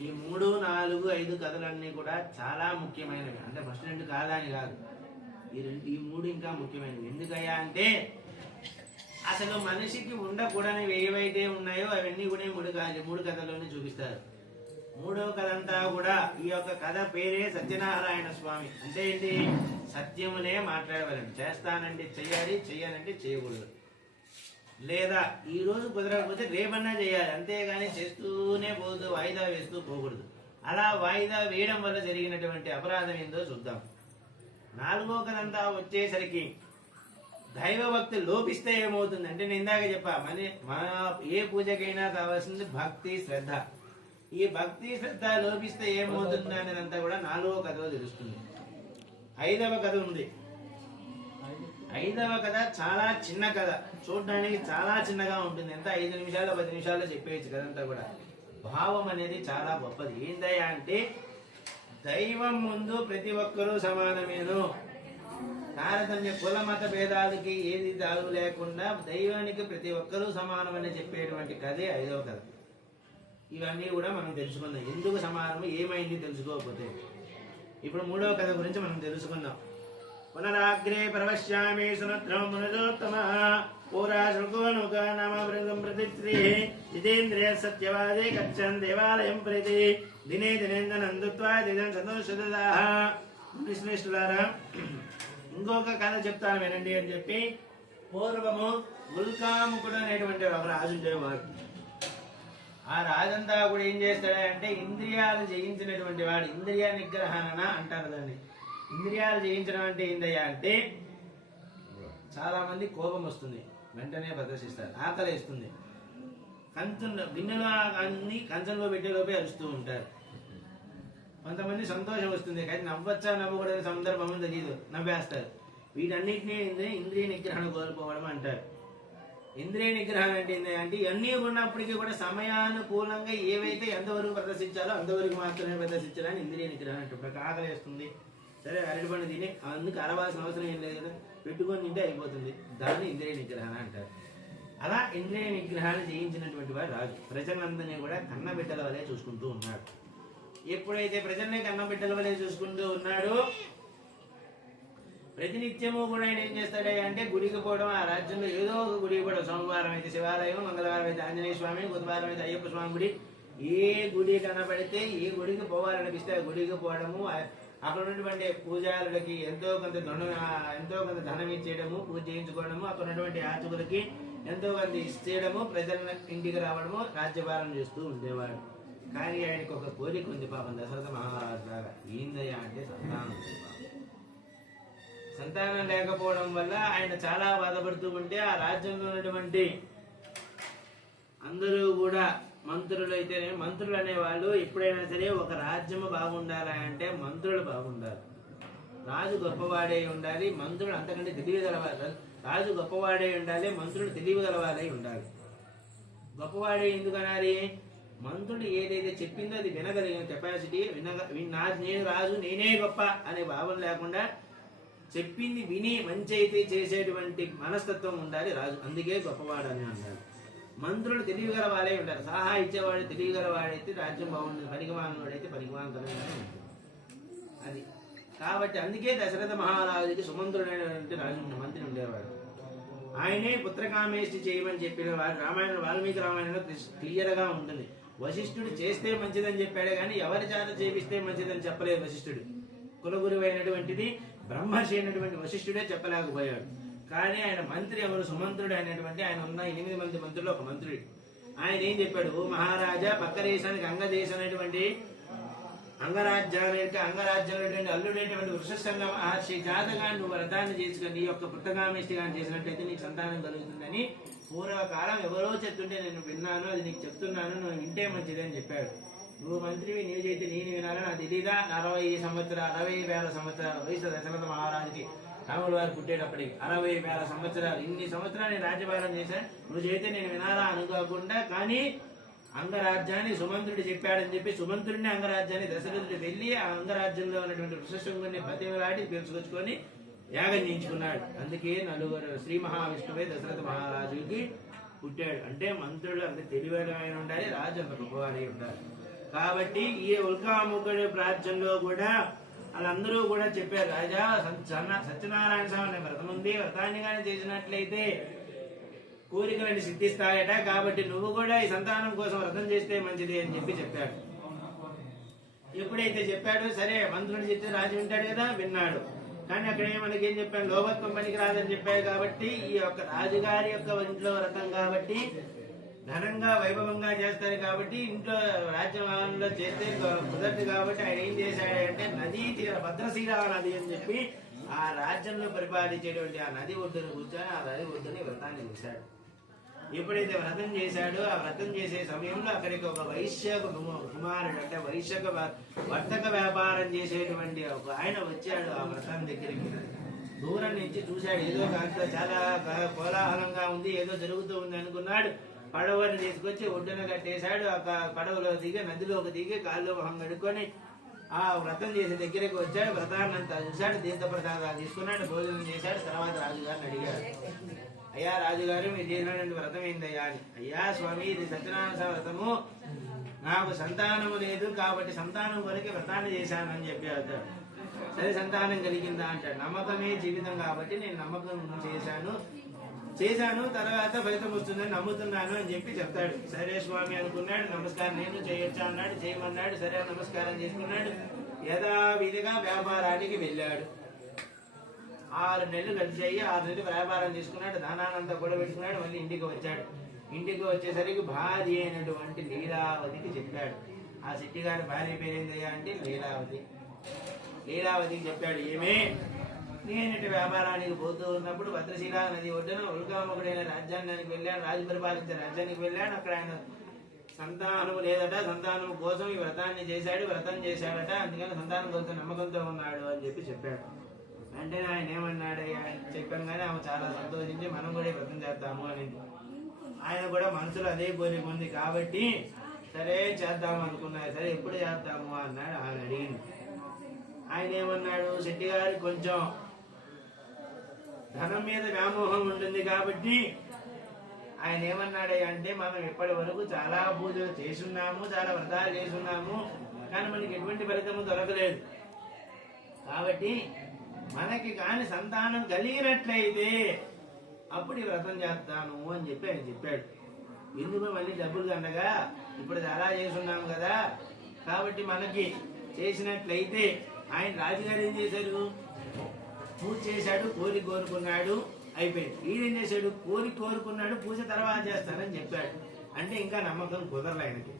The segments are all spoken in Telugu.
ఈ మూడు నాలుగు ఐదు కథలన్నీ కూడా చాలా ముఖ్యమైనవి. అంటే ఫస్ట్ రెండు కాదా అని కాదు. ఈ రెండు ఈ మూడు ఇంకా ముఖ్యమైనవి. ఎందుకయ్యా అంటే అసలు మనిషికి ఉండకూడని ఏవైతే ఉన్నాయో అవన్నీ కూడా మూడు మూడు కథలోనే చూపిస్తారు. మూడవ కథ అంతా కూడా ఈ యొక్క కథ పేరే సత్యనారాయణ స్వామి. అంటే ఏంటి? సత్యమునే మాట్లాడవాలండి చేస్తానంటే చెయ్యాలి చెయ్యాలంటే చేయకూడదు. లేదా ఈ రోజు కుదరకపోతే రేపన్నా చేయాలి. అంతేగాని చేస్తూనే పోతూ వాయిదా వేస్తూ పోకూడదు. అలా వాయిదా వేయడం వల్ల జరిగినటువంటి అపరాధం ఏందో చూద్దాం. నాలుగో కథంతా వచ్చేసరికి దైవ భక్తి లోపిస్తే ఏమవుతుంది? అంటే నేను ఇందాక చెప్పా మన మన ఏ పూజకైనా కావాల్సింది భక్తి శ్రద్ధ. ఈ భక్తి శ్రద్ధ లోపిస్తే ఏమవుతుంది? అనేదంతా కూడా నాలుగో కథలో తెలుస్తుంది. ఐదవ కథ ఉంది. ఐదవ కథ చాలా చిన్న కథ. చూడడానికి చాలా చిన్నగా ఉంటుంది. ఎంత? ఐదు నిమిషాలు పది నిమిషాల్లో చెప్పేయచ్చు కదంతా కూడా. భావం అనేది చాలా గొప్పది. ఏందయ్యా అంటే దైవం ముందు ప్రతి ఒక్కరూ సమానమేను. తారతమ్య కుల మత భేదాలకి ఏది దారు లేకుండా దైవానికి ప్రతి ఒక్కరూ సమానమని చెప్పేటువంటి కథే ఐదవ కథ. ఇవన్నీ కూడా మనం తెలుసుకుందాం. ఎందుకు సమానము? ఏమైంది తెలుసుకోకపోతే. ఇప్పుడు మూడవ కథ గురించి మనం తెలుసుకుందాం. పునరాగ్రే ప్రవశ్యామి సునత్రం మునుజోత్తమ పూరా శృకోనుక నామ బృందం ప్రతిశ్రీ జితేంద్రియ సత్యవాదే గచ్చన్ దేవాలయం ప్రతి దినే దినేందనందుత్వా దినం సంతోషదాహ విశ్లేషులారా ఇంకొక కథ చెప్తాను వినండి అని చెప్పి పూర్వము ఉల్కాముకుడు అనేటువంటి ఒక రాజు ఉండేవాడు. ఆ రాజంతా కూడా ఏం చేస్తాడంటే ఇంద్రియాలు జయించినటువంటి వాడు. ఇంద్రియ నిగ్రహణ అంటారు దాన్ని. ఇంద్రియాలు జయించడం అంటే ఏందయ్యా అంటే చాలా మంది కోపం వస్తుంది. వెంటనే ప్రదర్శిస్తారు. ఆకలి వేస్తుంది కంచంలో గిన్నెలో అన్ని కంచంలో పెట్టేలోపే అరుస్తూ ఉంటారు. కొంతమంది సంతోషం వస్తుంది. కానీ నవ్వచ్చా నవ్వకూడని సందర్భం తెలియదు నవ్వేస్తారు. వీటన్నిటిని ఏంది? ఇంద్రియ నిగ్రహణ కోల్పోవడం అంటారు. ఇంద్రియ నిగ్రహం అంటే ఏంటంటే అంటే ఇవన్నీ ఉన్నప్పటికీ కూడా సమయానుకూలంగా ఏవైతే ఎంతవరకు ప్రదర్శించాలో అంతవరకు మాత్రమే ప్రదర్శించాలని ఇంద్రియ నిగ్రహం అంటే ఆకలి వేస్తుంది. సరే అరటిపండు తిని అందుకు అరవాల్సిన అవసరం ఏం లేదు కదా. పెట్టుకొని తింటే అయిపోతుంది. దాన్ని ఇంద్రియ నిగ్రహణ అంటారు. అలా ఇంద్రియ నిగ్రహాన్ని జయించినటువంటి వాడు రాజు. ప్రజలందరినీ కూడా కన్నబిడ్డల వలె చూసుకుంటూ ఉన్నాడు. ఎప్పుడైతే ప్రజల్ని కన్నబిడ్డల వలె చూసుకుంటూ ఉన్నాడో ప్రతినిత్యము కూడా ఆయన ఏం చేస్తాడే అంటే గుడికి పోవడం ఆ రాజ్యంలో ఏదో ఒక గుడికి పోవడం. సోమవారం అయితే శివాలయం మంగళవారం అయితే ఆంజనేయ స్వామి బుధవారం అయితే అయ్యప్ప స్వామి గుడి. ఏ గుడి కనబడితే ఏ గుడికి పోవాలనిపిస్తే ఆ గుడికి పోవడము అక్కడ ఉన్నటువంటి పూజారులకి ఎంతో కొంత ధనం ఎంతో కొంత ధనం ఇచ్చేయడము పూజ చేయించుకోవడము అక్కడ ఉన్నటువంటి యాచకులకి ఎంతో కొంత ఇచ్చేయడము ప్రజల ఇంటికి రావడము రాజ్యభారం చేస్తూ ఉండేవాడు కానీ ఆయనకు ఒక కోరిక ఉంది పాపం. దశరథ మహారాజు లాగా ఏందయ్యా అంటే సంతానం సంతానం లేకపోవడం వల్ల ఆయన చాలా బాధపడుతూ ఉంటే ఆ రాజ్యంలో ఉన్నటువంటి అందరూ కూడా మంత్రులు అయితేనే మంత్రులు అనేవాళ్ళు ఎప్పుడైనా సరే ఒక రాజ్యము బాగుండాలి అంటే మంత్రులు బాగుండాలి. రాజు గొప్పవాడై ఉండాలి మంత్రులు అంతకంటే తెలివి గలవాలి రాజు గొప్పవాడే ఉండాలి మంత్రులు తెలివి గలవాడై ఉండాలి. గొప్పవాడే ఎందుకు అనాలి? మంత్రుడు ఏదైతే చెప్పిందో అది వినగలిగిన కెపాసిటీ వినగ విన్- నా నేను రాజు నేనే గొప్ప అనే భావన లేకుండా చెప్పింది విని మంచి అయితే చేసేటువంటి మనస్తత్వం ఉండాలి రాజు. అందుకే గొప్పవాడు అని అన్నాడు మంత్రులు తెలివిగల వాళ్ళే ఉంటారు. సలహా ఇచ్చేవాడు తెలివిగల వాడైతే రాజ్యం బాగుంటుంది. పనికిమానవాడైతే పనికిమానతనంగానే ఉంటుంది. అది. కాబట్టి అందుకే దశరథ మహారాజుకి సుమంత్రుడైనటువంటి రాజు మంత్రి ఉండేవాడు. ఆయనే పుత్రకామేష్టి చేయమని చెప్పిన వారు రామాయణ వాల్మీకి రామాయణంలో క్లియర్గా ఉంటుంది. వశిష్ఠుడు చేస్తే మంచిదని చెప్పాడు కానీ ఎవరి చేత చేపిస్తే మంచిదని చెప్పలేదు వశిష్ఠుడు. కులగురువైనటువంటిది బ్రహ్మర్షి అయినటువంటి వశిష్ఠుడే చెప్పలేకపోయాడు. కానీ ఆయన మంత్రి ఎవరు? సుమంత్రుడు అయినటువంటి ఆయన ఉన్న ఎనిమిది మంది మంత్రులు ఒక మంత్రుడు. ఆయన ఏం చెప్పాడు? మహారాజా పక్క దేశానికి అంగదేశం అనేటువంటి అంగరాజ్యానికి అంగరాజ్యాలటువంటి అల్లుడైనటువంటి వృషశంగ మహర్షి జాతకాన్ని నువ్వు వ్రతాన్ని చేసుకుని నీ యొక్క పుట్టకామిష్టిగాన్ని చేసినట్టయితే నీకు సంతానం కలుగుతుందని పూర్వకాలం ఎవరో చెప్తుంటే నేను విన్నాను అది నీకు చెప్తున్నాను నువ్వు వింటే మంచిది అని చెప్పాడు. నువ్వు మంత్రివి నీవు చేతి నేను వినాలని నాకు తెలీదా? అరవై సంవత్సరాలు అరవై వేల సంవత్సరాల వయసు దశరథ మహారాజుకి. రాముల వారు పుట్టేటప్పటికి అరవై వేల సంవత్సరాలు. ఇన్ని సంవత్సరాలు నేను రాజ్యభారం చేశాను నువ్వు చేస్తే నేను వినాలా అనుకోకుండా కానీ అంగరాజ్యాన్ని సుమంత్రుడు చెప్పాడని చెప్పి సుమంత్రుడిని అంగరాజ్యాన్ని దశరథుడు వెళ్ళి ఆ అంగరాజ్యంలో ఉన్నటువంటి ఋషశృంగుని బతిమలాడి పిలుచుకొచ్చుకొని యాగం చేయించుకున్నాడు. అందుకే నలుగురు శ్రీ మహావిష్ణువే దశరథ మహారాజుకి పుట్టాడు. అంటే మంత్రులు అంత తెలివైన ఉండాలి రాజు అంత గొప్పవారై ఉండాలి. కాబట్టి ఈ ఉల్కాముఖుడి ప్రార్థనలో కూడా వాళ్ళందరూ కూడా చెప్పారు రాజా సత్యనారాయణ స్వామి అనే వ్రతం ఉంది వ్రతాన్ని కానీ చేసినట్లయితే కోరికలను సిద్ధిస్తాయట. కాబట్టి నువ్వు కూడా ఈ సంతానం కోసం వ్రతం చేస్తే మంచిది అని చెప్పి చెప్పాడు. ఎప్పుడైతే చెప్పాడో సరే మంత్రుడు చెప్తే రాజు వింటాడు కదా విన్నాడు. కానీ అక్కడ మనకి ఏం చెప్పాడు? లోభత్వం పనికి రాదని చెప్పాడు కాబట్టి ఈ యొక్క రాజుగారి యొక్క ఇంట్లో వ్రతం కాబట్టి ఘనంగా వైభవంగా చేస్తారు కాబట్టి ఇంట్లో రాజ్యంలో చేస్తే కుదరదు కాబట్టి ఆయన ఏం చేశాడంటే నదీ తీర భద్రశీల నది అని చెప్పి ఆ రాజ్యంలో పరిపాలించేటువంటి ఆ నది ఒడ్డున కూర్చొని ఆ నది ఒడ్డుని వ్రతాన్ని చేశాడు. ఎప్పుడైతే వ్రతం చేశాడో ఆ వ్రతం చేసే సమయంలో అక్కడికి ఒక వైశ్య కుమ- కుమారుడు అంటే వైశ్యక వ- వర్తక వ్యాపారం చేసేటువంటి ఒక ఆయన వచ్చాడు ఆ వ్రతం దగ్గరికి. దూరం నుంచి చూశాడు ఏదో దాంట్లో చాలా కోలాహలంగా ఉంది ఏదో జరుగుతూ ఉంది అనుకున్నాడు. పడవని తీసుకొచ్చి ఒడ్డున కట్టేశాడు. ఆ పడవలో దిగి నదిలోకి దిగి కాళ్ళు మొహం కడుక్కొని ఆ వ్రతం చేసే దగ్గరికి వచ్చాడు. వ్రతాన్ని అంతా చూశాడు. తీర్థ ప్రసాదాలు తీసుకున్నాడు. భోజనం చేశాడు. తర్వాత రాజుగారిని అడిగాడు. అయ్యా రాజుగారు మీరు చేసినటువంటి వ్రతం ఏందయ్యా అని. అయ్యా స్వామి ఇది సత్యనారాయణ వ్రతము. నాకు సంతానము లేదు కాబట్టి సంతానం కొరకే వ్రతాన్ని చేశానని చెప్పి అవుతాడు సరే సంతానం కలిగిందా అంటాడు. నమ్మకమే జీవితం కాబట్టి నేను నమ్మకం చేశాను. చేశాను తర్వాత ఫలితం వస్తుందని నమ్ముతున్నాను అని చెప్పి చెప్తాడు. సరే స్వామి అనుకున్నాడు నమస్కారం నేను చేయొచ్చా అన్నాడు చేయమన్నాడు సరే నమస్కారం చేసుకున్నాడు. యథావిధిగా వ్యాపారానికి వెళ్ళాడు. ఆరు నెలలు గడిచాయి ఆరు నెలలు వ్యాపారం తీసుకున్నాడు దానానంతా కూడా పెట్టుకున్నాడు మళ్ళీ ఇంటికి వచ్చాడు. ఇంటికి వచ్చేసరికి భార్య అయినటువంటి లీలావతికి చెప్పాడు. ఆ సిట్టి గారి భార్య పేరేందయ్యా అంటే లీలావతి. లీలావతికి చెప్పాడు ఏమే? నేనటి వ్యాపారానికి పోతూ ఉన్నప్పుడు భద్రశీల నది ఒడ్డున ఉల్కాముఖుడైన రాజ్యాంగానికి వెళ్ళాడు రాజు పరిపాలించే రాజ్యానికి వెళ్ళాడు. అక్కడ ఆయన సంతానం లేదట సంతానం కోసం ఈ వ్రతాన్ని చేశాడు వ్రతం చేశాడట. అందుకని సంతానం కోసం నమ్మకంతో ఉన్నాడు అని చెప్పి చెప్పాడు. అంటే ఆయన ఏమన్నాడు? చెప్పంగానే ఆమె చాలా సంతోషించి మనం కూడా వ్రతం చేద్దాము అని ఆయన కూడా మనసులో అదే కోరిక ఉంది కాబట్టి సరే చేద్దాము అనుకున్నారు సరే ఎప్పుడు చేద్దాము అన్నాడు. ఆయన అడిగింది. ఆయన ఏమన్నాడు? శెట్టి గారు కొంచెం ధనం మీద వ్యామోహం ఉంటుంది కాబట్టి ఆయన ఏమన్నాడయ్యా అంటే మనం ఇప్పటి వరకు చాలా పూజలు చేసున్నాము చాలా వ్రతాలు చేసున్నాము కానీ మనకి ఎటువంటి ఫలితము దొరకలేదు. కాబట్టి మనకి కాని సంతానం కలిగినట్లయితే అప్పుడు ఈ వ్రతం చేస్తాను అని చెప్పి ఆయన చెప్పాడు. ఎందుకు మళ్ళీ డబ్బులు కన్నగా ఇప్పుడు చాలా చేస్తున్నాం కదా. కాబట్టి మనకి చేసినట్లయితే ఆయన రాజుగారు ఏం చేశారు? పూజ చేశాడు కోరి కోరుకున్నాడు అయిపోయింది. ఈడేం చేశాడు? కోరి కోరుకున్నాడు పూజ తర్వాత చేస్తానని చెప్పాడు. అంటే ఇంకా నమ్మకం కుదరలే ఆయనకి.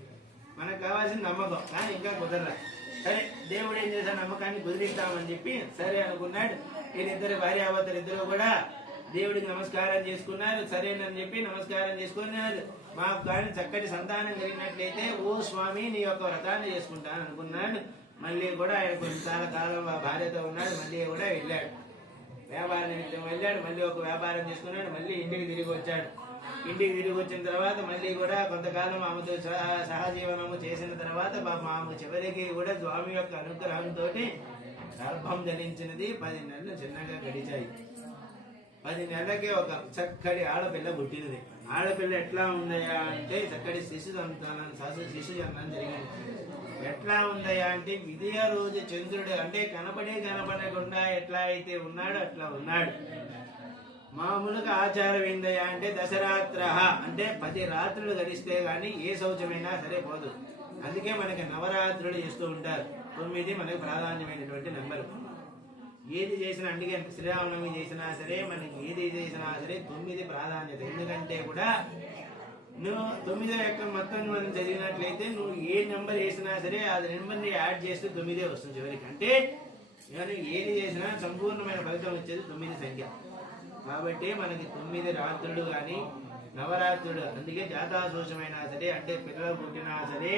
మనకు కావాల్సిన నమ్మకం కానీ ఇంకా కుదరలే. సరే దేవుడు ఏం చేశాడు? నమ్మకాన్ని కుదిరిస్తామని చెప్పి సరే అనుకున్నాడు. వీళ్ళిద్దరు భార్యాభర్తలు ఇద్దరు కూడా దేవుడికి నమస్కారం చేసుకున్నారు. సరేనని చెప్పి నమస్కారం చేసుకున్నారు. మాకు కానీ చక్కటి సంతానం కలిగినట్లయితే ఓ స్వామి నీ యొక్క వ్రతాన్ని చేసుకుంటాను అనుకున్నాడు. మళ్ళీ కూడా ఆయన కొంచెం కాలం భార్యతో ఉన్నాడు. మళ్ళీ కూడా వెళ్ళాడు. వ్యాపార నిమిత్తం వెళ్ళాడు మళ్ళీ ఒక వ్యాపారం చేసుకున్నాడు మళ్ళీ ఇంటికి తిరిగి వచ్చాడు. ఇంటికి తిరిగి వచ్చిన తర్వాత మళ్ళీ కూడా కొంతకాలం ఆమెతో సహజీవనము చేసిన తర్వాత ఆమె చివరికి కూడా స్వామి యొక్క అనుగ్రహంతో గర్భం ధరించినది. పది నెలలు చిన్నగా గడిచాయి. పది నెలలకి ఒక చక్కటి ఆడపిల్ల పుట్టినది. ఆడపిల్ల ఎట్లా ఉన్నాయా అంటే చక్కటి శిశు సంతానం శిశు శిశు జన్మం జరిగింది. ఎట్లా ఉందయ్యా అంటే విజయ రోజు చంద్రుడు అంటే కనపడే కనపడకుండా ఎట్లా అయితే ఉన్నాడు అట్లా ఉన్నాడు. మామూలుగా ఆచారం ఏందయ్యా అంటే దశరాత్ర అంటే పది రాత్రులు గడిస్తే గాని ఏ శౌచమైనా సరే పోదు. అందుకే మనకి నవరాత్రులు చేస్తూ ఉంటారు. తొమ్మిది మనకి ప్రాధాన్యమైనటువంటి నెంబర్. ఏది చేసినా అందుకే శ్రీరామనవమి చేసినా సరే మనకి ఏది చేసినా సరే తొమ్మిది ప్రాధాన్యత. ఎందుకంటే కూడా నువ్వు తొమ్మిదో యొక్క మొత్తం మనం చదివినట్లయితే నువ్వు ఏ నెంబర్ వేసినా సరే అది నెంబర్ని యాడ్ చేస్తే తొమ్మిదే వస్తుంది చివరికి. అంటే నేను ఏది చేసినా సంపూర్ణమైన ఫలితం వచ్చేది తొమ్మిది సంఖ్య. కాబట్టి మనకి తొమ్మిది రాత్రులు కానీ నవరాత్రుడు అందుకే జాతాదోషమైనా సరే అంటే పిల్లలు పుట్టినా సరే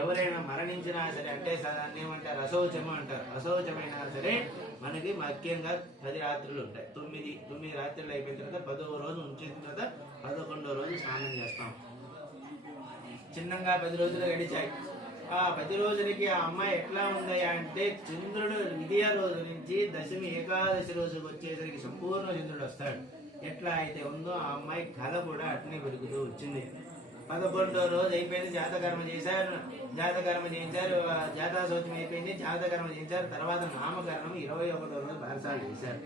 ఎవరైనా మరణించినా సరే అంటే దాన్ని ఏమంటారు? అశౌచము అంటారు. అశౌచమైనా సరే మనకి ముఖ్యంగా పది రాత్రులు ఉంటాయి. తొమ్మిది తొమ్మిది రాత్రులు అయిపోయిన తర్వాత పదవ రోజు ఉంచిన తర్వాత పదకొండో రోజు స్నానం చేస్తాం. చిన్నగా పది రోజులు గడిచాయి. ఆ పది రోజులకి ఆ అమ్మాయి ఎట్లా ఉందయ్యా అంటే చంద్రుడు విద్యా రోజు నుంచి దశమి ఏకాదశి రోజుకి వచ్చేసరికి సంపూర్ణ చంద్రుడు వస్తాడు. ఎట్లా అయితే ఉందో ఆ అమ్మాయి కళ కూడా అట్నే పెరుగుతూ వచ్చింది. పదకొండో రోజు అయిపోయింది జాతకర్మ చేశారు. జాతకర్మ చేయించారు జాతాశోచం అయిపోయింది జాతకర్మ చేయించారు తర్వాత నామకరణం ఇరవై ఒకటో రోజు బారసాలు చేశారు.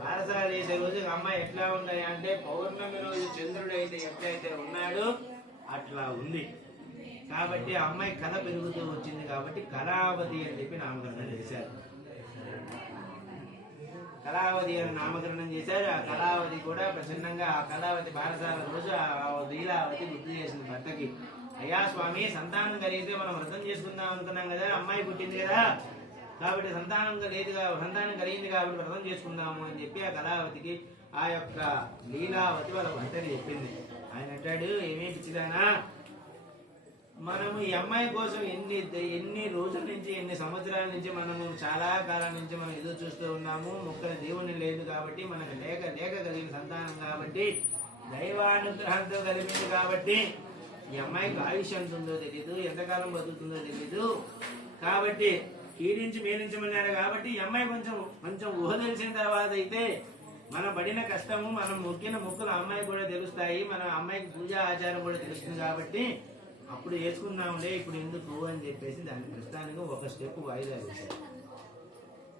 బారసాలు చేసే రోజు అమ్మాయి ఎట్లా ఉన్నాయి అంటే పౌర్ణమి రోజు చంద్రుడు అయితే ఎట్లయితే ఉన్నాడో అట్లా ఉంది. కాబట్టి ఆ అమ్మాయి కళ పెరుగుతూ వచ్చింది కాబట్టి కళావతి అని చెప్పి నామకరణం చేశారు. కళావతి అని నామకరణం చేశారు. ఆ కళావతి కూడా ప్రసన్నంగా ఆ కళావతి బారసాల రోజు ఆ లీలావతి గుర్తు చేసింది భర్తకి. అయ్యా స్వామి సంతానం కలిగితే మనం వ్రతం చేసుకుందాం అనుకున్నాం కదా అమ్మాయి పుట్టింది కదా. కాబట్టి సంతానం లేదు సంతానం కలిగింది కాబట్టి వ్రతం చేసుకుందాము అని చెప్పి ఆ కళావతికి ఆ యొక్క లీలావతి వాళ్ళ భర్తని చెప్పింది. ఆయన అంటాడు ఏమీ పిచ్చిదానా మనము ఈ అమ్మాయి కోసం ఎన్ని ఎన్ని రోజుల నుంచి ఎన్ని సంవత్సరాల నుంచి మనము చాలా కాలం నుంచి మనం ఎదురు చూస్తూ ఉన్నాము. ముక్కల దేవుని లేదు కాబట్టి మనకు లేక లేక కలిగిన సంతానం కాబట్టి దైవానుగ్రహంతో కలిగింది కాబట్టి ఈ అమ్మాయికి ఆయుష్ ఎంత ఉందో తెలియదు ఎంతకాలం బతుకుతుందో తెలియదు కాబట్టి కీడించి మేలించమన్నారు కాబట్టి ఈ అమ్మాయి కొంచెం కొంచెం ఊహ తెలిసిన తర్వాత అయితే మన పడిన కష్టము మనం మొక్కిన మొక్కులు అమ్మాయి కూడా తెలుస్తాయి. మన అమ్మాయికి పూజా ఆచారం కూడా తెలుస్తుంది కాబట్టి అప్పుడు వేసుకుందాంలే ఇప్పుడు ఎందుకు అని చెప్పేసి దాని ప్రస్తుతానికి ఒక స్టెప్ వాయిదా వేశాడు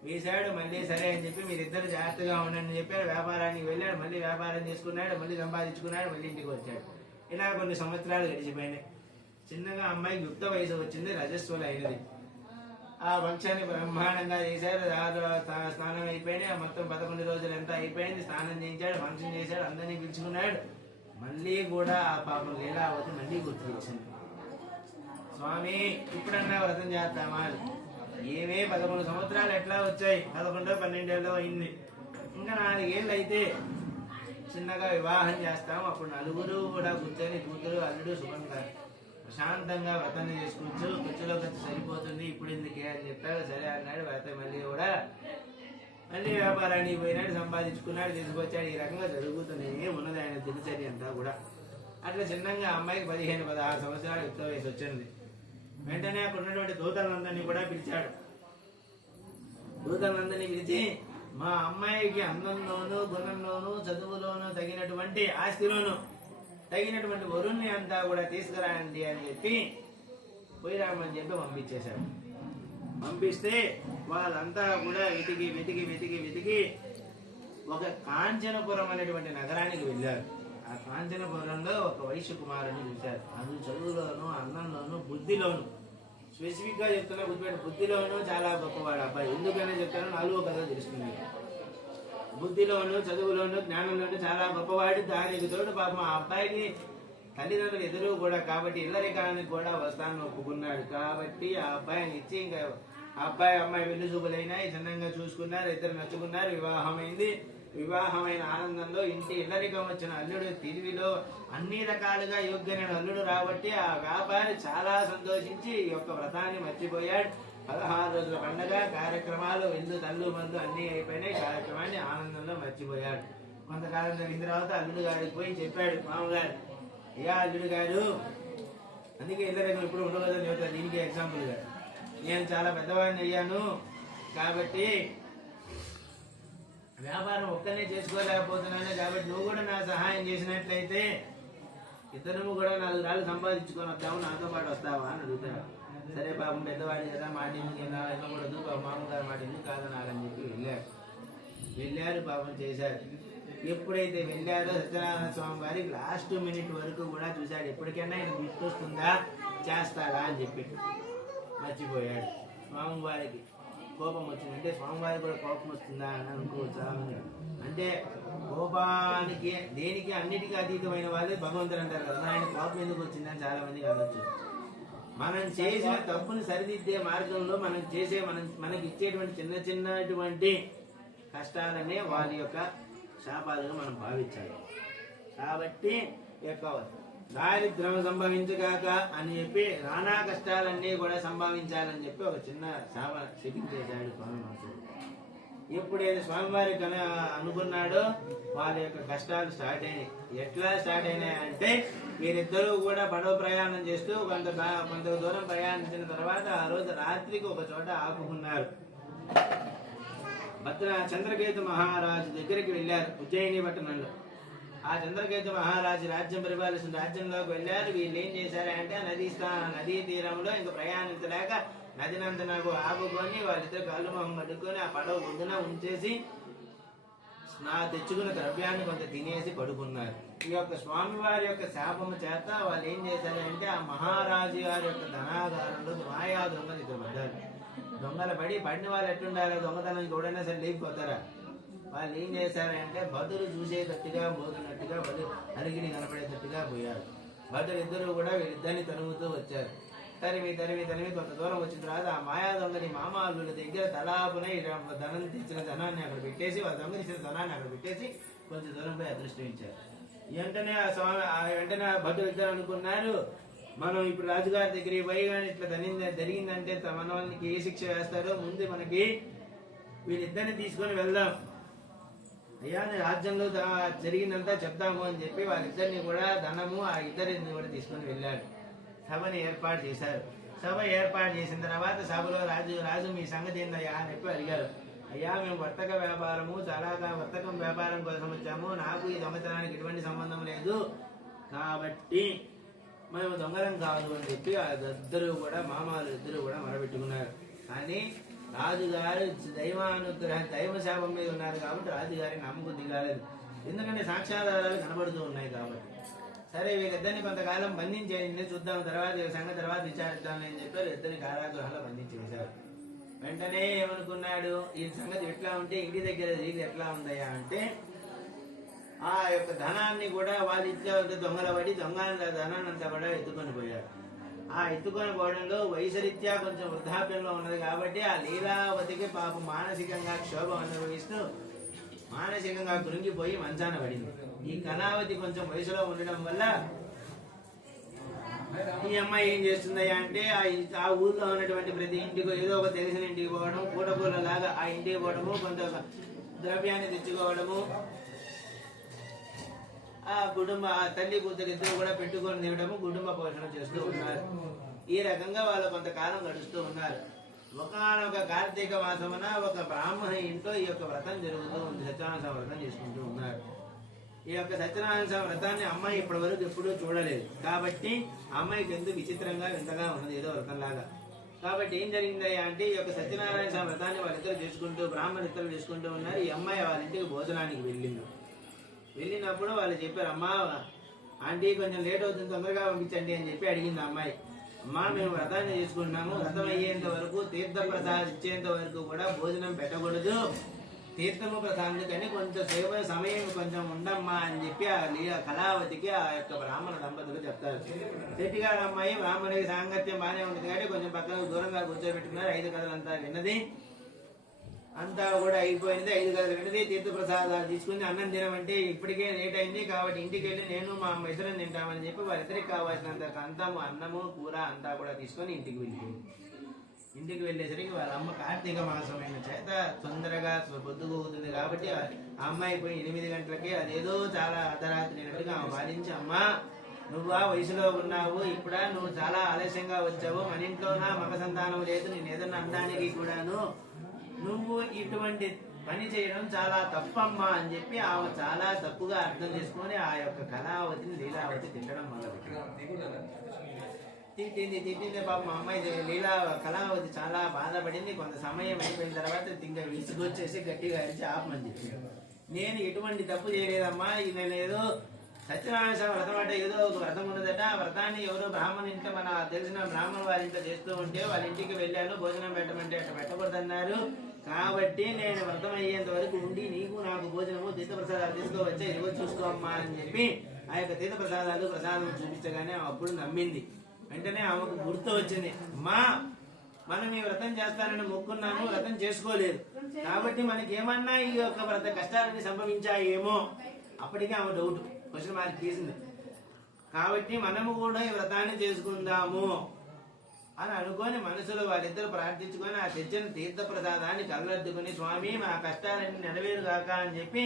వేశాడు మళ్ళీ సరే అని చెప్పి మీరిద్దరు జాగ్రత్తగా ఉండండి అని చెప్పారు. వ్యాపారానికి వెళ్ళాడు మళ్ళీ వ్యాపారం చేసుకున్నాడు మళ్ళీ సంపాదించుకున్నాడు మళ్ళీ ఇంటికి వచ్చాడు. ఇలా కొన్ని సంవత్సరాలు గడిచిపోయినాయి. చిన్నగా అమ్మాయి యుక్త వయసు వచ్చింది రజస్వలు అయినది. ఆ వంశాన్ని బ్రహ్మాండంగా చేశారు. ఆ స్నానం అయిపోయినాయి. ఆ మొత్తం పదకొండు రోజులు ఎంత అయిపోయింది. స్నానం చేయించాడు వంశం చేశాడు అందరినీ పిలుచుకున్నాడు. మళ్ళీ కూడా ఆ పాపం లీలావతి మళ్ళీ గుర్తు వచ్చింది స్వామి ఇప్పుడన్నా వ్రతం చేద్దామా? అని. ఏమే పదకొండు సంవత్సరాలు ఎట్లా వచ్చాయి? పదకొండో పన్నెండేళ్ళు అయింది. ఇంకా నాలుగేళ్ళు అయితే చిన్నగా వివాహం చేస్తాం. అప్పుడు నలుగురు కూడా కూర్చొని కూతురు అల్లుడు శుభంగా ప్రశాంతంగా వ్రతం చేసుకోవచ్చు కూర్చులో ఖర్చు సరిపోతుంది. ఇప్పుడు ఎందుకే అని చెప్పాడు. సరే అన్నాడు. వ్రతం మళ్ళీ కూడా మళ్ళీ వ్యాపారానికి పోయినాడు సంపాదించుకున్నాడు తీసుకొచ్చాడు. ఈ రకంగా జరుగుతుంది ఉన్నది ఆయన దినచర్య అంతా కూడా. అట్లా చిన్నగా అమ్మాయికి పదిహేను పదహారు సంవత్సరాలు యుక్త వయసు వచ్చింది. వెంటనే అక్కడ ఉన్నటువంటి దూతలందరినీ కూడా పిలిచాడు. దూతలందరినీ పిలిచి మా అమ్మాయికి అందంలోను గుణంలోను చదువులోను తగినటువంటి ఆస్తిలోను తగినటువంటి వరుణ్ణి అంతా కూడా తీసుకురాండి అని చెప్పి పోయిరామని చెప్పి పంపించేశాడు పంపిస్తే వాళ్ళంతా కూడా వెతికి వెతికి వెతికి వెతికి ఒక కాంచనపురం అనేటువంటి నగరానికి వెళ్ళారు. ఆ కాంచనపురంలో ఒక వైశ్య కుమారుని చూశారు. అది చదువులోను అన్నంలోను బుద్ధిలోను స్పెసిఫిక్గా చెప్తున్నా గుర్తుపెట్టి బుద్ధిలోనూ చాలా గొప్పవాడు అబ్బాయి. ఎందుకనే చెప్తాను నాలుగో కథ తెలుస్తుంది. బుద్ధిలోను చదువులోను జ్ఞానంలోను చాలా గొప్పవాడు. దానికి తోడు పాపం ఆ అబ్బాయికి తల్లిదండ్రులు ఎదురు కూడా కాబట్టి ఇల్లరికానికి కూడా వస్తాను ఒప్పుకున్నాడు. కాబట్టి ఆ అబ్బాయిని ఇచ్చి ఇంకా అబ్బాయి అమ్మాయి వెన్ను చూపులైనాయి చిన్నంగా చూసుకున్నారు ఇద్దరు నచ్చుకున్నారు వివాహమైంది. వివాహమైన ఆనందంలో ఇంటి ఇల్లరికం వచ్చిన అల్లుడు తిరివిలో అన్ని రకాలుగా యోగ్యమైన అల్లుడు రాబట్టి ఆ వ్యాపారి చాలా సంతోషించి ఈ యొక్క వ్రతాన్ని మర్చిపోయాడు. పదహారు రోజుల పండగ కార్యక్రమాలు విందు తల్లు మందు అన్ని అయిపోయినాయి. కార్యక్రమాన్ని ఆనందంలో మర్చిపోయాడు. కొంతకాలం జరిగిన తర్వాత అల్లుడు గారికి పోయి చెప్పాడు మామగారు ఏ అల్లుడు గారు అందుకే ఇద్దరు ఇప్పుడు ఉండవద్దని చెబుతారు. దీనికి ఎగ్జాంపుల్గా నేను చాలా పెద్దవాడిని అయ్యాను కాబట్టి వ్యాపారం ఒక్కనే చేసుకోలేకపోతున్నాను కాబట్టి నువ్వు కూడా నా సహాయం చేసినట్లయితే ఇద్దరు కూడా నాలుగు రాళ్ళు సంపాదించుకొని వస్తావు నాతో పాటు వస్తావా అని అడుగుతాడు సరే పాపం పెద్దవాడి కదా మాట ఎందుకు వినాలి, పాపం మామగారు మాట ఎందుకు కాదనాలని చెప్పి వెళ్ళారు. వెళ్ళారు పాపం చేశారు. ఎప్పుడైతే వెళ్ళారో సత్యనారాయణ స్వామి వారికి లాస్ట్ మినిట్ వరకు కూడా చూశాడు. ఎప్పటికైనా ఆయన గుర్తొస్తుందా? చేస్తాడా అని చెప్పి మర్చిపోయాడు. స్వామివారికి కోపం వచ్చింది. అంటే స్వామివారికి కూడా కోపం వస్తుందా అని అనుకోవచ్చా? చాలా అంటే కోపానికి దేనికి అన్నిటికీ అతీతమైన వాళ్ళే భగవంతుడు అంటారు కదా. ఆయన కోపం ఎందుకు వచ్చిందని చాలా మందికి అనొచ్చు మనం చేసిన తప్పుని సరిదిద్దే మార్గంలో మనం చేసే మనం మనకి ఇచ్చేటువంటి చిన్న చిన్నటువంటి కష్టాలనే వారి యొక్క శాపాలుగా మనం భావించాలి. కాబట్టి ఈ యొక్క దారిద్రం సంభవించగాక అని చెప్పి నానా కష్టాలన్నీ కూడా సంభవించాలని చెప్పి ఒక చిన్న శాప శపించేశాడు స్వామివాసుడు ఎప్పుడైతే స్వామివారి కన అనుకున్నాడో వాళ్ళ యొక్క కష్టాలు స్టార్ట్ అయినాయి. ఎట్లా స్టార్ట్ అయినాయి అంటే వీరిద్దరూ కూడా పడవ ప్రయాణం చేస్తూ కొంత కొంత దూరం ప్రయాణించిన తర్వాత ఆ రోజు రాత్రికి ఒక చోట ఆపుకున్నారు. భద్ర చంద్రకేతు మహారాజు దగ్గరికి వెళ్ళారు ఉజ్జయిని పట్టణంలో. ఆ చంద్రకేతు మహారాజు రాజ్యం పరిపాలిస్తున్న రాజ్యంలోకి వెళ్ళారు. వీళ్ళు ఏం చేశారంటే నదీ నదీ తీరంలో ఇంకా ప్రయాణించలేక నదినంతనకు ఆపుకొని వాళ్ళిద్దరు కళ్ళు మొహం కట్టుకొని ఆ పడవ ఒడ్డున ఉంచేసి నా తెచ్చుకున్న ద్రవ్యాన్ని కొంత తినేసి పడుకున్నారు. ఈ యొక్క స్వామివారి యొక్క శాపము చేత వాళ్ళు ఏం చేశారంటే ఆ మహారాజు గారి యొక్క ధనాధారంలో మాయా దొంగలు ఇద్దరు పడ్డారు. దొంగలు పడి పడిన వాళ్ళు ఎట్టుండాలి? దొంగతనం ఎవడైనా సరే లేకపోతారా? వాళ్ళు ఏం చేశారంటే భటులు చూసేటట్టుగా మోగినట్టుగా బలు అరిగిని కనపడేటట్టుగా పోయారు. భటులు ఇద్దరు కూడా వీళ్ళిద్దరిని తరుముతూ వచ్చారు. తరిమి తరిమి తరిమి కొంత దూరం వచ్చిన తర్వాత ఆ మాయా దొంగని మామాళ్ళ దగ్గర తలాపున ధనం తెచ్చిన ధనాన్ని అక్కడ పెట్టేసి వాళ్ళ దొంగ ఇచ్చిన ధనాన్ని అక్కడ పెట్టేసి కొంచెం దూరం పోయి అదృష్టించారు వెంటనే ఆ స్వామి ఆ వెంటనే ఆ భటులు ఇద్దరు అనుకున్నారు మనం ఇప్పుడు రాజుగారి దగ్గరికి పోయి కానీ ఇట్లా జరిగింది జరిగిందంటే మన వాళ్ళకి ఏ శిక్ష వేస్తారో ముందు మనకి వీళ్ళిద్దరిని తీసుకొని వెళ్దాం. అయ్యా రాజ్యంలో జరిగినంత చెప్తాము అని చెప్పి వాళ్ళిద్దరిని కూడా ధనము ఆ ఇద్దరిని కూడా తీసుకొని వెళ్ళాడు. సభని ఏర్పాటు చేశారు. సభ ఏర్పాటు చేసిన తర్వాత సభలో రాజు రాజు మీ సంగతి ఏందయ్యా అని చెప్పి అడిగారు. అయ్యా మేము వర్తక వ్యాపారము చాలా వర్తకం వ్యాపారం కోసం వచ్చాము. నాకు ఈ దొంగతనానికి ఎటువంటి సంబంధం లేదు. కాబట్టి మేము దొంగలం కాదు అని చెప్పి ఆ ఇద్దరు కూడా మామాలు ఇద్దరు కూడా మరబెట్టుకున్నారు కానీ రాజుగారు దైవానుగ్రహం దైవ శాపం మీద ఉన్నారు కాబట్టి రాజుగారి నమ్మబుద్ధి కాలేదు. ఎందుకంటే సాక్ష్యాధారాలు కనబడుతూ ఉన్నాయి కాబట్టి. సరే వీళ్ళిద్దరిని కొంతకాలం బంధించేయండి చూద్దాం తర్వాత ఈ సంగతి తర్వాత విచారిద్దామని అని చెప్పి ఇద్దరిని కారాగృహంలో బంధించేశారు వెంటనే ఏమనుకున్నాడు? ఈ సంగతి ఎట్లా ఉంటే ఇంటి దగ్గర ఇది ఎట్లా ఉందయ్యా అంటే ఆ యొక్క ధనాన్ని కూడా వాళ్ళు ఇంట్లో దొంగల పడి దొంగల ధనాన్ని అంతా కూడా ఎత్తుకొని పోయారు. ఆ ఎత్తుకొని పోవడంలో వయసరీత్యా కొంచెం వృద్ధాప్యంలో ఉన్నది కాబట్టి ఆ లీలావతికి పాపం మానసికంగా క్షోభం అనుభవిస్తూ మానసికంగా కృంగిపోయి మంచాన పడింది. ఈ కళావతి కొంచెం వయసులో ఉండడం వల్ల ఈ అమ్మాయి ఏం చేస్తుందయ్యా అంటే ఆ ఆ ఊర్లో ఉన్నటువంటి ప్రతి ఇంటికి ఏదో ఒక తెలిసిన ఇంటికి పోవడం కూటకూర లాగా ఆ ఇంటికి పోవడము కొంత ద్రవ్యాన్ని తెచ్చుకోవడము ఆ కుటుంబ ఆ తల్లి కూతురు ఇద్దరు కూడా పెట్టుకొని తినడము కుటుంబ పోషణ చేస్తూ ఉన్నారు. ఈ రకంగా వాళ్ళు కొంతకాలం గడుస్తూ ఉన్నారు. ఒకనొక కార్తీక మాసమున ఒక బ్రాహ్మణ ఇంట్లో ఈ యొక్క వ్రతం జరుగుతూ ఉంది సత్యనారాయణ వ్రతం చేసుకుంటూ ఉన్నారు. ఈ యొక్క సత్యనారాయణ వ్రతాన్ని అమ్మాయి ఇప్పటి వరకు ఎప్పుడూ చూడలేదు. కాబట్టి అమ్మాయికి ఎందుకు విచిత్రంగా వింతగా ఉన్నది ఏదో వ్రతంలాగా. కాబట్టి ఏం జరిగిందయ్యా అంటే ఈ యొక్క సత్యనారాయణ స్వామి వ్రతాన్ని వాళ్ళిద్దరు చేసుకుంటూ బ్రాహ్మణ ఇద్దరు చేసుకుంటూ ఉన్నారు. ఈ అమ్మాయి వాళ్ళ ఇంటికి భోజనానికి వెళ్ళింది. వెళ్ళినప్పుడు వాళ్ళు చెప్పారు అమ్మా ఆంటీ కొంచెం లేట్ అవుతుంది తొందరగా పంపించండి అని చెప్పి అడిగింది అమ్మాయి. అమ్మా మేము వ్రతాన్ని చేసుకుంటున్నాము వ్రతం అయ్యేంత వరకు తీర్థ ప్రసాదం ఇచ్చేంత వరకు కూడా భోజనం పెట్టకూడదు. తీర్థము ప్రసాదుకని కొంచెం సేవ సమయం కొంచెం ఉండమ్మా అని చెప్పి ఆ లీ- ఆ కళావతికి ఆ యొక్క బ్రాహ్మణ దంపతులు చెప్తారు. శెట్టిగారు అమ్మాయి బ్రాహ్మణుడికి సాంగత్యం బాగానే ఉంటుంది కాబట్టి కొంచెం పక్కన దూరంగా కూర్చోబెట్టుకున్నారు ఐదు కథలంతా విన్నది. అంతా కూడా అయిపోయింది. ఐదు గదులు వెంటనే తీర్థప్రసాదాలు తీసుకుని అన్నం తినమంటే ఇప్పటికే లేట్ అయింది కాబట్టి ఇంటికి వెళ్ళి నేను మా అమ్మ ఇద్దరం తింటామని చెప్పి వారిద్దరికి కావాల్సినంత అంతము అన్నము కూర అంతా కూడా తీసుకొని ఇంటికి వెళ్ళిపోయింది ఇంటికి వెళ్ళేసరికి వాళ్ళ అమ్మ కార్తీక మాసమైన చేత తొందరగా పొద్దుగోగుతుంది కాబట్టి ఆ అమ్మాయి పోయి ఎనిమిది గంటలకి అదేదో చాలా అర్ధరాత్రి అయినట్టుగా ఆమె బాధించి అమ్మ నువ్వు ఆ వయసులో ఉన్నావు ఇప్పుడా నువ్వు చాలా ఆలస్యంగా వచ్చావు మన ఇంట్లోనా మగ సంతానం లేదు నేను ఏదన్నా అనడానికి కూడాను. నువ్వు ఇటువంటి పని చేయడం చాలా తప్పమ్మా అని చెప్పి ఆమె చాలా తప్పుగా అర్థం చేసుకొని ఆ యొక్క కళావతిని లీలావతి తిట్టడం మొదలు తిట్టింది తిట్టింది పాప మా అమ్మాయి లీలా కళావతి చాలా బాధపడింది. కొంత సమయం అయిపోయిన తర్వాత ఇంకా విసుగొచ్చేసి గట్టిగా అరిచి ఆపమని చెప్పి నేను ఎటువంటి తప్పు చేయలేదమ్మా నేను ఏదో సత్యనారాయణ స్వామి వ్రతం అంటే ఏదో ఒక వ్రతం ఉన్నదట. ఆ వ్రతాన్ని ఎవరో బ్రాహ్మణ ఇంట్లో మన తెలిసిన బ్రాహ్మణ వారి ఇంట్లో చేస్తూ ఉంటే వాళ్ళ ఇంటికి వెళ్ళాను భోజనం పెట్టమంటే అట్లా పెట్టకూడదన్నారు. కాబట్టి నేను వ్రతం అయ్యేంత వరకు ఉండి నీకు నాకు భోజనము తీర్థప్రసాదాలు తీసుకోవచ్చా? ఇదిగో చూసుకో అమ్మా అని చెప్పి ఆ యొక్క తీర్థప్రసాదాలు ప్రసాదం చూపించగానే అప్పుడు నమ్మింది. వెంటనే ఆమెకు గుర్తు వచ్చింది. అమ్మా మనం ఈ వ్రతం చేస్తానని మొక్కున్నాము వ్రతం చేసుకోలేదు. కాబట్టి మనకి ఏమన్నా ఈ యొక్క వ్రత కష్టాలని సంభవించాయేమో? అప్పటికే ఆమె డౌట్ క్వశ్చన్ మార్క్ తీసింది. కాబట్టి మనము కూడా ఈ వ్రతాన్ని చేసుకుందాము అని అనుకొని మనసులో వారిద్దరు ప్రార్థించుకొని ఆ తెచ్చిన తీర్థ ప్రసాదాన్ని కళ్ళద్దుకుని స్వామి మా కష్టాలన్నీ నెరవేరుగాక అని చెప్పి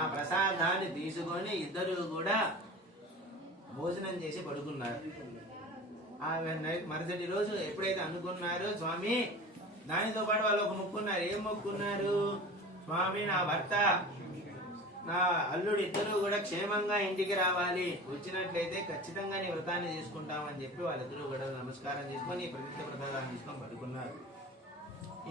ఆ ప్రసాదాన్ని తీసుకొని ఇద్దరు కూడా భోజనం చేసి పడుకున్నారు. ఆ మరుసటి రోజు ఎప్పుడైతే అనుకున్నారో స్వామి దానితో పాటు వాళ్ళు ఒక మొక్కున్నారు. ఏం మొక్కున్నారు? స్వామి నా భర్త నా అల్లుడు ఇద్దరు కూడా క్షేమంగా ఇంటికి రావాలి. వచ్చినట్లయితే ఖచ్చితంగా నీ వ్రతాన్ని తీసుకుంటామని చెప్పి వాళ్ళిద్దరూ కూడా నమస్కారం చేసుకొని ప్రతిష్ట వ్రతాన్ని తీసుకొని పడుకున్నారు.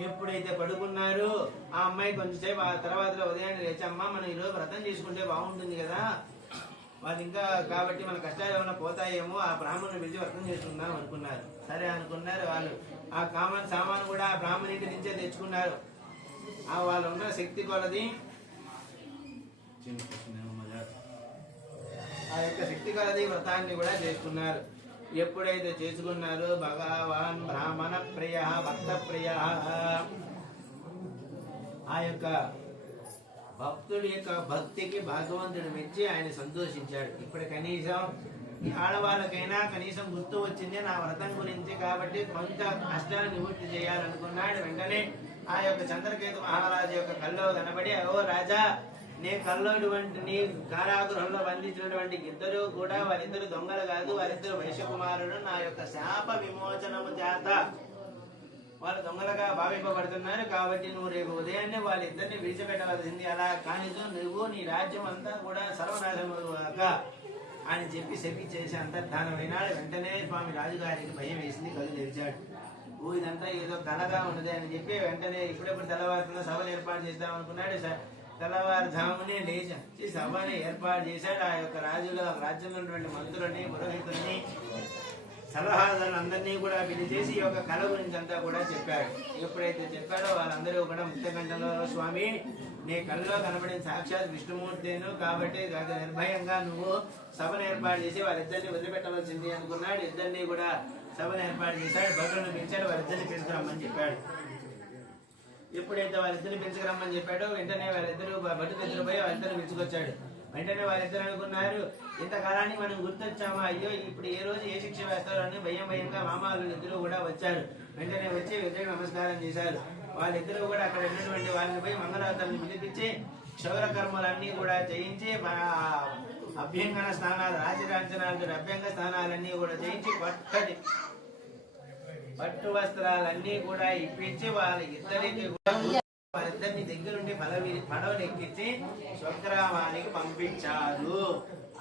ఎప్పుడైతే పడుకున్నారు ఆ అమ్మాయి కొంచెంసేపు ఆ తర్వాత ఉదయాన్నే లేచి అమ్మ మనం ఈరోజు వ్రతం చేసుకుంటే బాగుంటుంది కదా. వాళ్ళు ఇంకా కాబట్టి మన కష్టాలు ఏమైనా పోతాయేమో ఆ బ్రాహ్మణుని పిలిచి వ్రతం చేసుకుందాం అనుకున్నారు. సరే అనుకున్నారు వాళ్ళు. ఆ కామన్ సామాను కూడా ఆ బ్రాహ్మణి ఇంటి నుంచే తెచ్చుకున్నారు. ఆ వాళ్ళు ఉన్న శక్తి కొలది. ఆ యొక్క శక్తికరది వ్రతాన్ని కూడా చేసుకున్నారు. ఎప్పుడైతే చేసుకున్నారో భగవాన్ బ్రాహ్మణ ప్రియ భక్త ప్రియ ఆ యొక్క భక్తుడి యొక్క భక్తికి భగవంతుడు మెచ్చి ఆయన సంతోషించాడు. ఇప్పుడు కనీసం ఈ ఆడవాళ్ళకైనా కనీసం గుర్తు వచ్చింది నా వ్రతం గురించి కాబట్టి కొంత కష్టాలు నివృత్తి చేయాలనుకున్నాడు. వెంటనే ఆ యొక్క చంద్రకేతు మహారాజు యొక్క కల్లో కనబడి ఓ రాజా నీ కల్లోటువంటి నీ కారాగృహంలో బంధించినటువంటి ఇద్దరు కూడా వారిద్దరు దొంగలు కాదు వారిద్దరు వైశ్యకుమారుడు నా యొక్క శాప విమోచనము చేత వాళ్ళు దొంగలుగా భావింపబడుతున్నారు. కాబట్టి నువ్వు రేపు ఉదయాన్నే వాళ్ళిద్దరిని విడిచిపెట్టవలసింది అలా కానీ నువ్వు నీ రాజ్యం అంతా కూడా సర్వనాశనముగా అని చెప్పి శపి చేసి అయినాడు వెంటనే స్వామి రాజుగారికి భయం వేసింది కళ్ళు తెరిచాడు. ఓ ఇదంతా ఏదో కళగా ఉన్నది అని చెప్పి వెంటనే ఇప్పుడెప్పుడు తెల్లవారుతున్న సభలు ఏర్పాటు చేద్దాం అనుకున్నాడు తెల్లవారుధామునే తెల్లవారుజామునే లేచి. సభని ఏర్పాటు చేశాడు. ఆ యొక్క రాజుల రాజ్యంలో ఉన్నటువంటి మంత్రులని పురోహితుల్ని సలహాదారులు అందరినీ కూడా పిలిచేసి ఈ యొక్క కళ గురించి అంతా కూడా చెప్పాడు ఎప్పుడైతే చెప్పాడో వాళ్ళందరూ కూడా ముక్తకంఠంలో స్వామి నీ కళ్ళలో కనబడిన సాక్షాత్ విష్ణుమూర్తిను కాబట్టి నిర్భయంగా నువ్వు సభను ఏర్పాటు చేసి వాళ్ళిద్దరిని వదిలిపెట్టవలసింది అనుకున్నాడు. ఇద్దరిని కూడా సభను ఏర్పాటు చేశాడు. భద్రులను పిలిచాడు. వాళ్ళిద్దరిని పిలుచుకురమ్మని చెప్పాడు. ఎప్పుడైతే వాళ్ళిద్దరిని పెంచుకురమ్మని చెప్పాడో వెంటనే వాళ్ళిద్దరు బట్టు దగ్గర పోయి వాళ్ళిద్దరిని పిలుచుకొచ్చాడు. వెంటనే వాళ్ళిద్దరు అనుకున్నారు ఇంతకాలానికి మనం గుర్తొచ్చామా? అయ్యో ఇప్పుడు ఏ రోజు ఏ శిక్ష వేస్తారో అని భయం భయంగా మామాలు ఇద్దరు కూడా వచ్చారు. వెంటనే వచ్చి వెంటనే నమస్కారం చేశారు. వాళ్ళిద్దరూ కూడా అక్కడ ఉన్నటువంటి వాళ్ళని పోయి మంగళాతల్ని పిలిపించి క్షౌర కర్మలన్నీ కూడా చేయించి అభ్యంగన స్నానాలు రాజరాంజనాలు అభ్యంగ స్నానాలన్నీ కూడా చేయించి పట్టటి పట్టు వస్త్రాలన్నీ కూడా ఇప్పించి వాళ్ళ ఇద్దరికి కూడా వారిద్దరిని దగ్గరుండి పడవ పడవలు ఎక్కించి స్వగ్రామానికి పంపించారు.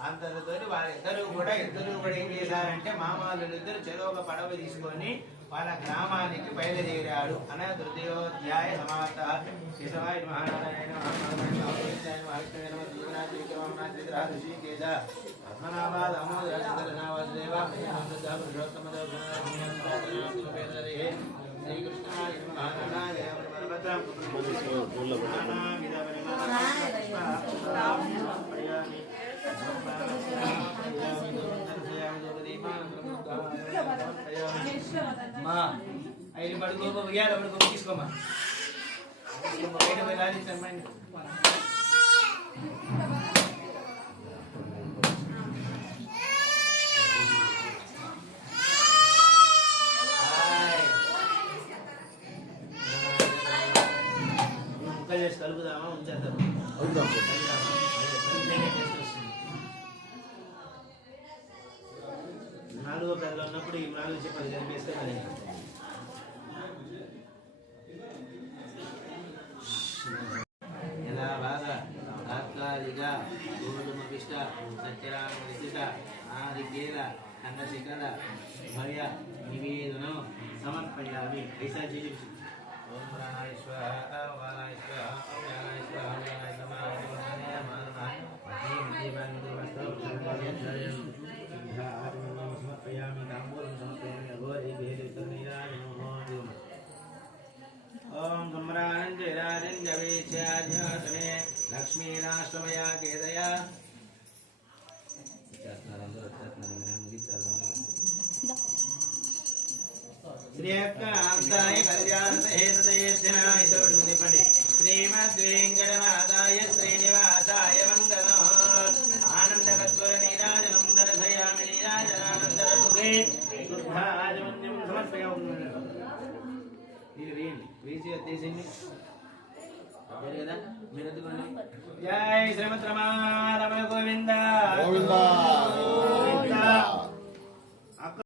అందరితో వారిద్దరూ కూడా ఇద్దరు కూడా ఏం చేశారంటే మామాలు ఇద్దరు చెరో ఒక పడవ తీసుకొని వాళ్ళ గ్రామానికి బయలుదేరాడు అనే తృతీయోధ్యాయ సమాప్త శిశవాయ మహానారాయణ మహానారాయణ మహావిష్ణువే నమః శ్రీనాథ్ విక్రమనాథ్ పద్మనాభ దామోదర చంద్రనా శ్రీకృష్ణాయ మహానారాయణ మా ఐదు పడుకో ఉయ్యాల పడుకో తీసుకోమా? బయట పోయి చేసి కలుపుదామా ఉంచేద్దాం నాలుగో ఇప్పుడు ఉన్నప్పుడు ఈ నాలుగు చెప్పాలి కలిపేస్తే మరి ఎలా బాగా తాత్కాలిగా గోధుమపిష్ట సత్యరామ విశిత ఆదిగేల కన్నశిఖర భయ నివేదనం సమర్పయామి. పైసా చేసి ఓం ప్రాణాయ స్వాహ వారాయ స్వాహ. చెప్పండి శ్రీమద్ వెంకటనాథాయ శ్రీనివాసాయ మంగళం ఆనందకత్వర నీరాజనం దర్శయామి నీరాజనానందర ముఖే శుద్ధాజమన్యం సమర్పయామి మీరు వేయండి వేసి వచ్చేసింది అదే కదా? మీరు ఎత్తుకోండి